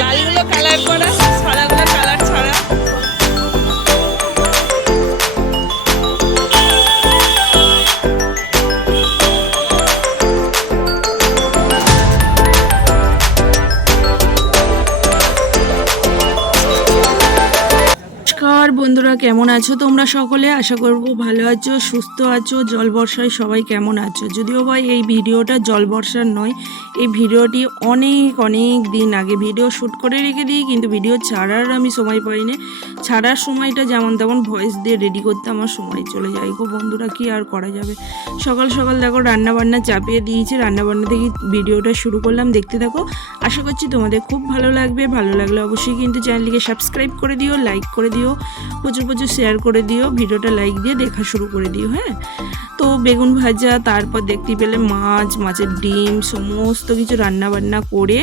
লালগুলো colour করা, সাদাগুলো colour ছাড়া। নমস্কার বন্ধুরা, কেমন আছো তোমরা সকলে? আশা করব ভালো আছো, সুস্থ আছো। জল বর্ষায় সবাই কেমন আছো? যদিও ভাই এই ভিডিওটা জল বর্ষার নয়, এই ভিডিওটি অনেক দিন আগে ভিডিও শ্যুট করে রেখে দিই, কিন্তু ভিডিও ছাড়ার আমি সময় পাই না। ছাড়ার সময়টা যেমন তেমন ভয়েস দিয়ে রেডি করতে আমার সময় চলে যায় গো বন্ধুরা, কি আর করা যাবে। সকাল সকাল দেখো রান্নাবান্না চাপিয়ে দিয়েছি, রান্নাবান্না থেকে ভিডিওটা শুরু করলাম, দেখতে থাকো। আশা করছি তোমাদের খুব ভালো লাগবে। ভালো লাগলে অবশ্যই কিন্তু চ্যানেলটিকে সাবস্ক্রাইব করে দিও, লাইক করে দিও, প্রচুর শেয়ার করে দিও, ভিডিওটা লাইক দিয়ে দেখা শুরু করে দিও। হ্যাঁ, তো বেগুন ভাজা, তারপর দেখতে পেলে মাছের ডিম, সমস্ত কিছু রান্নাবান্না করে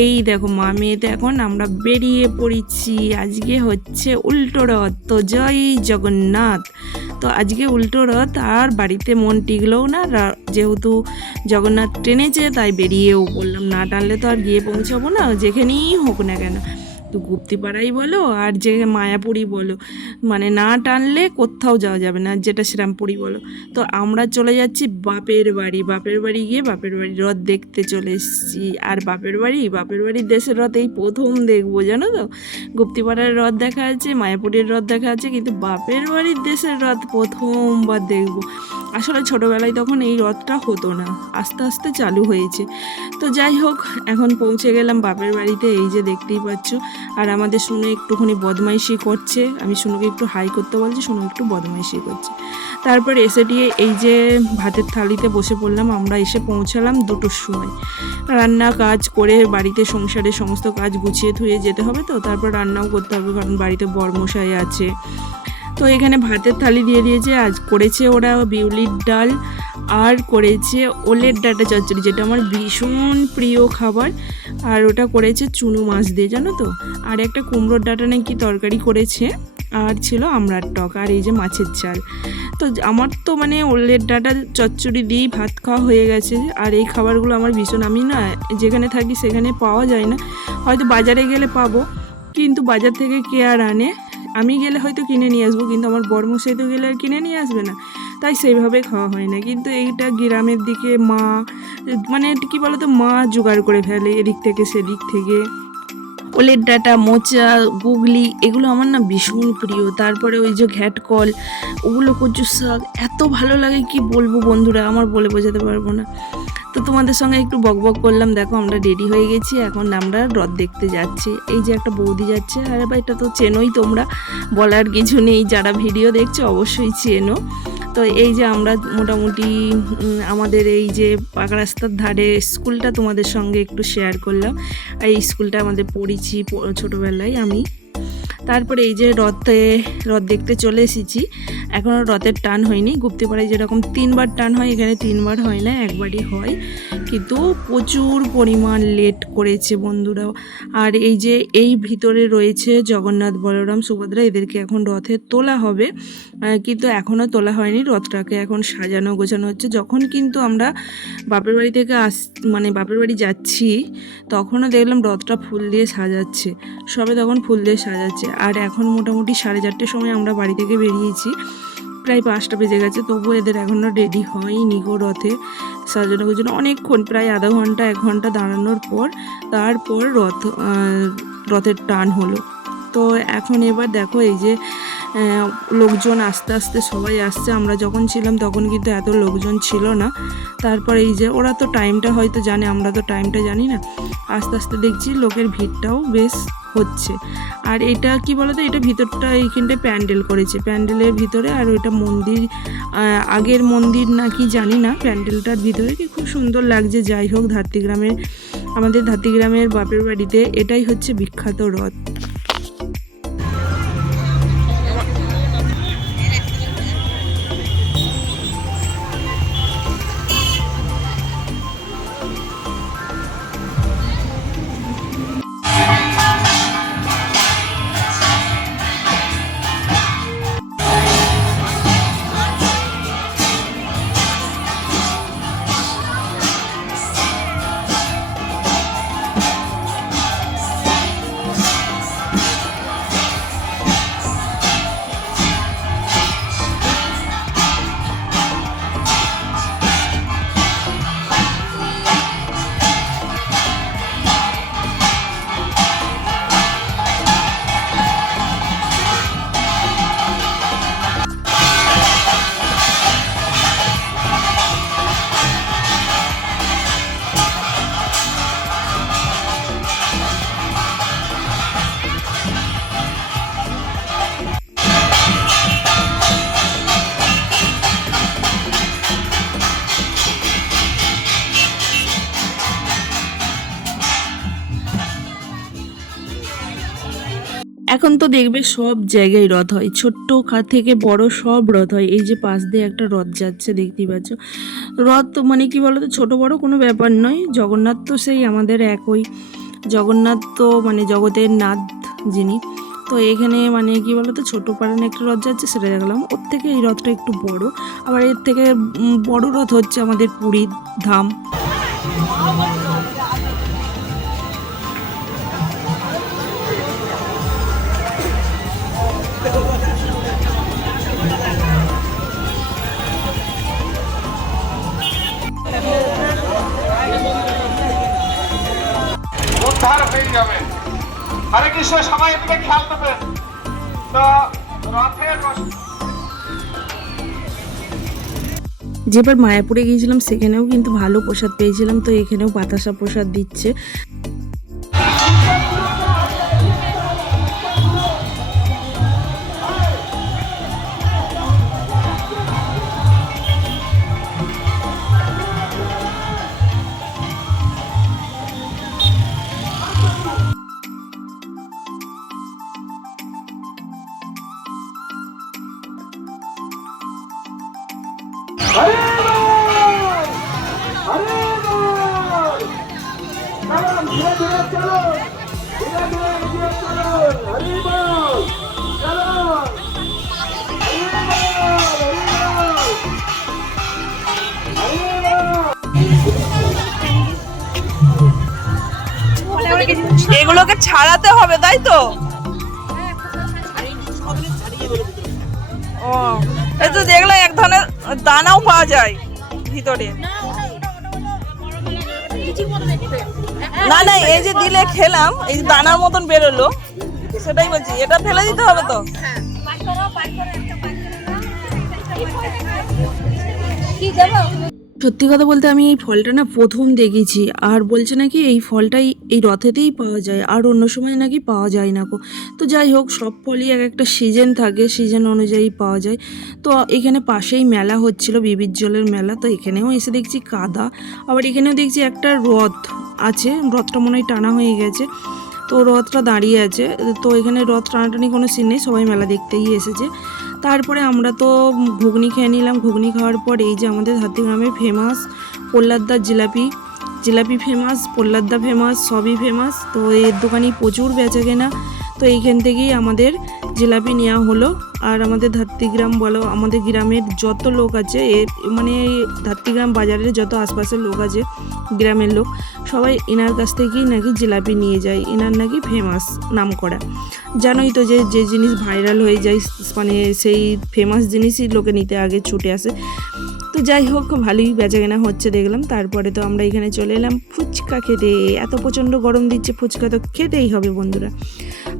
এই দেখো মা মেয়েতে এখন আমরা বেরিয়ে পড়েছি। আজকে হচ্ছে উল্টো রথ, তো জয় জগন্নাথ। তো আজকে উল্টো রথ, আর বাড়িতে মন টিকলেও না, যেহেতু জগন্নাথ টেনেছে তাই বেরিয়েও পড়লাম। না টানলে তো আর গিয়ে পৌঁছাবো না, যেখানেই হোক না কেন। তো গুপ্তিপাড়াই বলো আর যে মায়াপুরি বলো, মানে না টানলে কোথাও যাওয়া যাবে না, যেটা শ্রীরামপুরি বলো। তো আমরা চলে যাচ্ছি বাপের বাড়ি গিয়ে বাপের বাড়ির রথ দেখতে চলে এসেছি। আর বাপের বাড়ির দেশের রথ এই প্রথম দেখবো, জানো তো। গুপ্তিপাড়ার রথ দেখা আছে, মায়াপুরের রথ দেখা আছে, কিন্তু বাপের বাড়ির দেশের রথ প্রথমবার দেখবো। আসলে ছোটোবেলায় তখন এই রথটা হতো না, আস্তে আস্তে চালু হয়েছে। তো যাই হোক, এখন পৌঁছে গেলাম বাপের বাড়িতে, এই যে দেখতেই পাচ্ছ। আর আমাদের শুনে একটুখানি বদমাইশি করছে, আমি শুনুকে একটু হাই করতে বলছি, শুনু একটু বদমাইশি করছে। তারপর এসে দিয়ে এই যে ভাতের থালিতে বসে পড়লাম। আমরা এসে পৌঁছালাম 2টোর সময়। রান্না কাজ করে বাড়িতে সংসারের সমস্ত কাজ গুছিয়ে ধুয়ে যেতে হবে, তো তারপর রান্নাও করতে হবে, কারণ বাড়িতে বরমশাই আছে। তো এখানে ভাতের থালি দিয়ে দিয়েছে। আজ করেছে ওরা বিউলির ডাল, আর করেছে ওলের ডাঁটা চচ্চড়ি, যেটা আমার ভীষণ প্রিয় খাবার। আর ওটা করেছে চুনো মাছ দিয়ে, জানো তো। আর একটা কুমড়োর ডাঁটা নাকি তরকারি করেছে, আর ছিল আমড়ার টক, আর এই যে মাছের ঝাল। তো আমার তো মানে ওলের ডাঁটা চচ্চড়ি দিয়েই ভাত খাওয়া হয়ে গেছে। আর এই খাবারগুলো আমার ভীষণ, আমি না যেখানে থাকি সেখানে পাওয়া যায় না, হয়তো বাজারে গেলে পাবো, কিন্তু বাজার থেকে কে আর আনে। আমি গেলে হয়তো কিনে নিয়ে আসবো, কিন্তু আমার বর্মশাই তো গেলে আর কিনে নিয়ে আসবে না, তাই সেইভাবে খাওয়া হয় না। কিন্তু এইটা গ্রামের দিকে মা, মানে কী বলতো, মা জোগাড় করে ফেলে এদিক থেকে সেদিক থেকে। ওলের ডাঁটা, মোচা, গুগলি, এগুলো আমার না ভীষণ প্রিয়। তারপরে ওই যে ঘ্যাটকল, ওগুলো কচুর শাক, এত ভালো লাগে কি বলবো বন্ধুরা, আমার বলে বোঝাতে পারবো না। তো তোমাদের সঙ্গে একটু বকবক করলাম। দেখো আমরা রেডি হয়ে গেছি, এখন আমরা রথ দেখতে যাচ্ছি। এই যে একটা বৌদি যাচ্ছে, আর এটা তো চেনোই তোমরা, বলার কিছু নেই, যারা ভিডিও দেখছো অবশ্যই চেনো। তো এই যে আমরা মোটামুটি আমাদের এই যে পাকা রাস্তার ধারে স্কুলটা তোমাদের সঙ্গে একটু শেয়ার করলাম। এই স্কুলটা আমাদের পড়েছি ছোটোবেলায় আমি। তারপরে এই যে রথ দেখতে চলে এসেছি। এখনও রথের টান হয়নি। গুপ্তিপাড়ায় যেরকম 3বার টান হয়, এখানে 3বার হয় না, একবারই হয়, কিন্তু প্রচুর পরিমাণ লেট করেছে বন্ধুরাও। আর এই যে এই ভিতরে রয়েছে জগন্নাথ, বলরাম, সুভদ্রা, এদেরকে এখন রথে তোলা হবে, কিন্তু এখনও তোলা হয়নি। রথটাকে এখন সাজানো গোছানো হচ্ছে। যখন কিন্তু আমরা বাপের বাড়ি থেকে মানে বাপের বাড়ি যাচ্ছি, তখনও দেখলাম রথটা ফুল দিয়ে সাজাচ্ছে, সবে তখন ফুল দিয়ে সাজাচ্ছে। আর এখন মোটামুটি 4:30 সময় আমরা বাড়ি থেকে বেরিয়েছি, প্রায় 5টা বেজে গেছে, তবুও এদের এখনও রেডি হয়নি গো রথে সাজানোর জন্য। অনেকক্ষণ, প্রায় আধা ঘন্টা 1 ঘন্টা দাঁড়ানোর পর তারপর রথের টান হলো। তো এখন এবার দেখো এই যে লোকজন আস্তে আস্তে সবাই আসছে। আমরা যখন ছিলাম তখন কিন্তু এত লোকজন ছিল না। তারপর এই যে ওরা তো টাইমটা হয়তো জানে, আমরা তো টাইমটা জানি না। আস্তে আস্তে দেখছি লোকের ভিড়টাও বেশ হচ্ছে। আর এটা কি বলতো, এটা ভিতরটা এইখানটায় প্যান্ডেল করেছে, প্যান্ডেলের ভিতরে। আর ওইটা মন্দির, আগের মন্দির না কি জানি না, প্যান্ডেলটার ভিতরে কি খুব সুন্দর লাগছে। যাই হোক, আমাদের ধাত্রীগ্রামের বাপের বাড়িতে এটাই হচ্ছে বিখ্যাত রথ। এখন তো দেখবে সব জায়গায় রথ হয়, ছোট্ট থেকে বড় সব রথ হয়। এই যে পাশ দিয়ে একটা রথ যাচ্ছে দেখতেই পাচ্ছ। রথ মানে কি বলতো, ছোট বড় কোনো ব্যাপার নয়, জগন্নাথ তো সেই আমাদের একই। জগন্নাথ তো মানে জগতের নাথ যিনি। তো এখানে মানে কি বলতো, ছোট পাড়ানে একটা রথ যাচ্ছে সেটা দেখলাম, ওর থেকে এই রথটা একটু বড়। আবার এর থেকে বড় রথ হচ্ছে আমাদের পুরীর ধাম। উদ্ধার হয়ে যাবে। হরে কৃষ্ণ, সবাই এদিকে খেয়াল করবেন। তো রথের যেবার মায়াপুরে গিয়েছিলাম সেখানেও কিন্তু ভালো প্রসাদ পেয়েছিলাম, তো এখানেও বাতাসা প্রসাদ দিচ্ছে। এগুলোকে ছাড়াতে হবে, তাই তো? ও, এই তো দেখলাম এক ধরনের দানাও পাওয়া যায় ভিতরে। না না, এই যে দিলে খেলাম, এই যে দানার মতন বেরোলো, সেটাই বলছি। এটা ফেলে দিতে হবে তো? সত্যি কথা বলতে আমি এই ফলটা না প্রথম দেখেছি, আর বলছে নাকি এই ফলটাই এই রথেতেই পাওয়া যায়, আর অন্য সময় নাকি পাওয়া যায় না। তো যাই হোক, সব ফলই এক একটা সিজন থাকে, সিজন অনুযায়ী পাওয়া যায়। তো এখানে পাশেই মেলা হচ্ছিল, বিবির জলের মেলা। তো এখানেও এসে দেখছি কাদা, আবার এখানেও দেখছি একটা রথ আছে, রথটা মনে হয় টানা হয়ে গেছে। তো রথটা দাঁড়িয়ে আছে, তো এখানে রথ টানাটানি কোনো সিন নেই, সবাই মেলা দেখতেই এসেছে। তারপরে আমরা তো ঘুগনি খেয়ে নিলাম। ঘুগনি খাওয়ার পর এই যে আমাদের হাতিগ্রামের ফেমাস প্রহ্লাদদার জিলাপি, জিলাপি ফেমাস, প্রহ্লাদদা ফেমাস, সবই ফেমাস। তো এর দোকানে প্রচুর বেচা কেনা। তো এইখান থেকেই আমাদের জিলাপি নেওয়া হলো। আর আমাদের ধাত্রীগ্রাম বলো, আমাদের গ্রামের যত লোক আছে, মানে ধাত্রীগ্রাম বাজারের যত আশপাশের লোক আছে, গ্রামের লোক, সবাই এনার কাছ থেকেই নাকি জিলাপি নিয়ে যায়। এনার নাকি ফেমাস, নাম করা। জানোই তো যে যে জিনিস ভাইরাল হয়ে যায়, মানে সেই ফেমাস জিনিসই লোকে নিতে আগে ছুটে আসে। তো যাই হোক, ভালোই বেচাকেনা হচ্ছে দেখলাম। তারপরে তো আমরা এখানে চলে এলাম ফুচকা খেতে। এত প্রচণ্ড গরম দিচ্ছে, ফুচকা তো খেতেই হবে বন্ধুরা।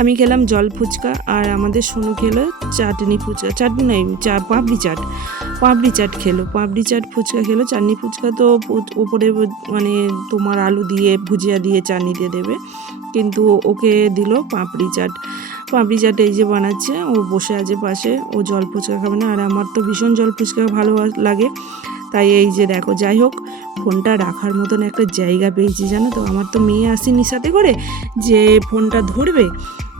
আমি খেলাম জল ফুচকা, আর আমাদের সোনু খেলো চাটনি ফুচকা, চাটনি নয় পাপড়ি চাট, পাপড়ি চাট খেলো, পাপড়ি চাট ফুচকা খেলো। চাটনি ফুচকা তো ওপরে মানে তোমার আলু দিয়ে ভুজিয়া দিয়ে চাটনি দিয়ে দেবে, কিন্তু ওকে দিল পাপড়ি চাট। পাপড়ি চাট এই যে বানাচ্ছে, ও বসে আছে পাশে, ও জল ফুচকা খাবে না। আর আমার তো ভীষণ জল ফুচকা ভালো লাগে, তাই এই যে দেখো। যাই হোক, ফোনটা রাখার মতন একটা জায়গা পেয়েছি, জানো তো। আমার তো মেয়ে আসেনি সাথে করে যে ফোনটা ধরবে,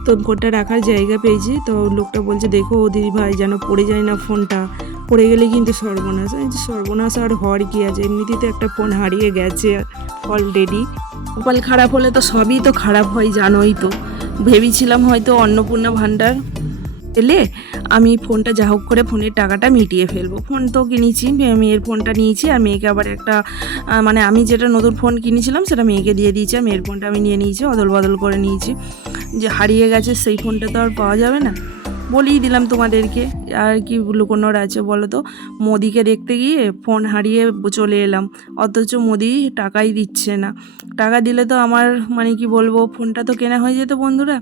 তো ফোনটা রাখার জায়গা পেয়েছি। তো লোকটা বলছে, দেখো ও দিদি ভাই যেন পড়ে যায় না ফোনটা, পড়ে গেলে কিন্তু সর্বনাশ। সর্বনাশ আর হওয়ার কি আছে, এমনিতেই তো একটা ফোন হারিয়ে গেছে অলরেডি। কপাল খারাপ হলে তো সবই তো খারাপ হয়, জানোই তো। ভেবেছিলাম হয়তো অন্নপূর্ণা ভাণ্ডার এলে আমি ফোনটা যা হোক করে ফোনের টাকাটা মিটিয়ে ফেলবো। ফোন তো কিনেছি, মেয়ের ফোনটা নিয়েছি, আর মেয়েকে আবার একটা মানে আমি যেটা নতুন ফোন কিনেছিলাম সেটা মেয়েকে দিয়ে দিয়েছি, আর মেয়ের ফোনটা আমি নিয়ে নিয়েছি, অদল বদল করে নিয়েছি। যে হারিয়ে গেছে সেই ফোনটা তো আর পাওয়া যাবে না, বলেই দিলাম তোমাদেরকে। আর কি লুকোনোর আছে বলো তো। মোদিকে দেখতে গিয়ে ফোন হারিয়ে চলে এলাম, অথচ মোদি টাকাই দিচ্ছে না। টাকা দিলে তো আমার মানে কি বলবো, ফোনটা তো কেনা হয়ে যেত বন্ধুরা,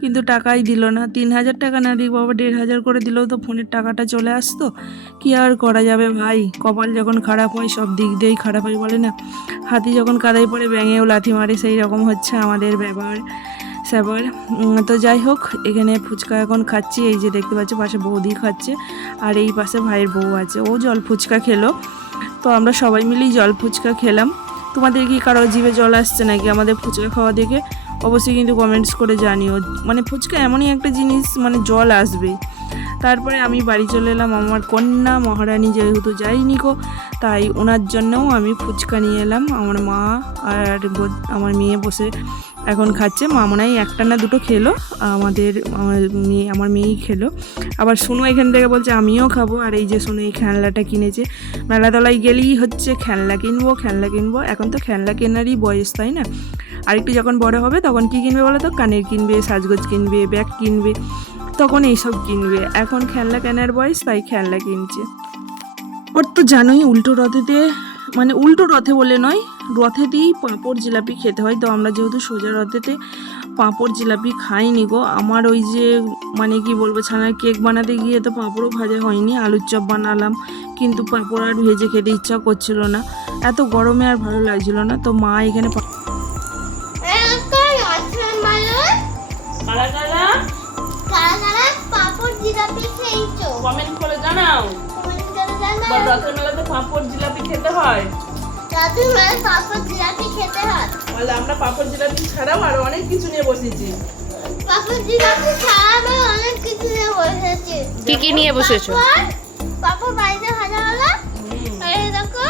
কিন্তু টাকাই দিল না। 3,000 টাকা না দিই বাবা, 1,500 করে দিলেও তো ফোনের টাকাটা চলে আসতো। কি আর করা যাবে ভাই, কপাল যখন খারাপ হয় সব দিক দিয়েই খারাপ হয়, বলে না, হাতি যখন কাদায় পড়ে ব্যাঙেও লাথি মারে, সেই রকম হচ্ছে আমাদের ব্যাপার স্যাপার। তো যাই হোক, এখানে ফুচকা এখন খাচ্ছি, এই যে দেখতে পাচ্ছি পাশে বৌদি খাচ্ছে, আর এই পাশে ভাইয়ের বউ আছে, ও জল ফুচকা খেলো। তো আমরা সবাই মিলেই জল ফুচকা খেলাম। তোমাদের কি কারো জিভে জল আসছে নাকি আমাদের ফুচকা খাওয়া দেখে? অবশ্যই কিন্তু কমেন্টস করে জানিও। মানে ফুচকা এমনই একটা জিনিস, মানে জল আসবে। তারপরে আমি বাড়ি চলে এলাম, আমার কন্যা মহারানী যেহেতু যায়নি গো, তাই ওনার জন্যও আমি ফুচকা নিয়ে এলাম। আমার মা আর আমার মেয়ে বসে এখন খাচ্ছে। মা মনে হয় একটা না দুটো খেলো, আমার মেয়েই খেলো। আবার শুনো এখান থেকে বলছে আমিও খাবো। আর এই যে শুনো এই খেলনাটা কিনেছে, মেলাতলায় গেলেই হচ্ছে খেলনা কিনবো। এখন তো খেলনা কেনারই বয়স, তাই না? আর একটু যখন বড় হবে তখন কি কিনবে বলো তো? কানের কিনবে, সাজগোজ কিনবে, ব্যাগ কিনবে, তখন এইসব কিনবে। এখন খেলনা কেনার বয়স, তাই খেলনা কিনছে। ওর তো জানোই উল্টো রথেতে, মানে উল্টো রথে বলে নয়, রথেতেই পাঁপড় জিলাপি খেতে হয়। তো আমরা যেহেতু সোজা রথেতে পাঁপড় জিলাপি খাইনি গো। আমার ওই যে মানে কি বলবো, ছানার কেক বানাতে গিয়ে তো পাঁপড়ও ভাজা হয়নি, আলুর চপ বানালাম, কিন্তু পাঁপড় আর ভেজে খেতে ইচ্ছা করছিল না, এত গরমে আর ভালো লাগছিল না। তো মা এখানে পাপড় জিলাপি খেয়েছো? কমেন্ট করে জানাও, রথের মেলাতে পাঁপড় জিলাপি খেতে হয়। রাতের বেলা পাপড় জিলাপি খেতে হয়। বলে আমরা পাঁপড় জিলাপি ছাড়াও আরো অনেক কিছু নিয়ে বসেছি। পাপড় জিলাপি ছাড়াও অনেক কিছু নিয়ে বসেছি। কি কি নিয়ে বসেছো? পাপড় বাড়িতে ভাজা হলো, আর এই দেখো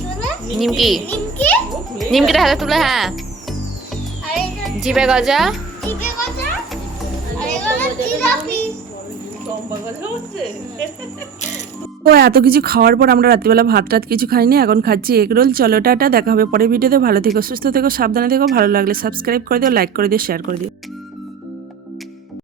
শুনে নিমকি, নিমকি, নিমকিটা হাতে তুলে, হ্যাঁ, আর এই যে জিবে গজা, চিকে গজা, আর এগুলো জিলাপি। ও এত কিছু খাওয়ার পর আমরা রাত্রিবেলা ভাত কিছু খাইনি, এখন খাচ্ছি এগরোল। চলো টাটা, দেখা হবে পরের ভিডিওতে। ভালো থেকো, সুস্থ থেকো, সাবধানে থেকো। ভালো লাগলে সাবস্ক্রাইব করে দিও, লাইক করে দিও, শেয়ার করে দিও।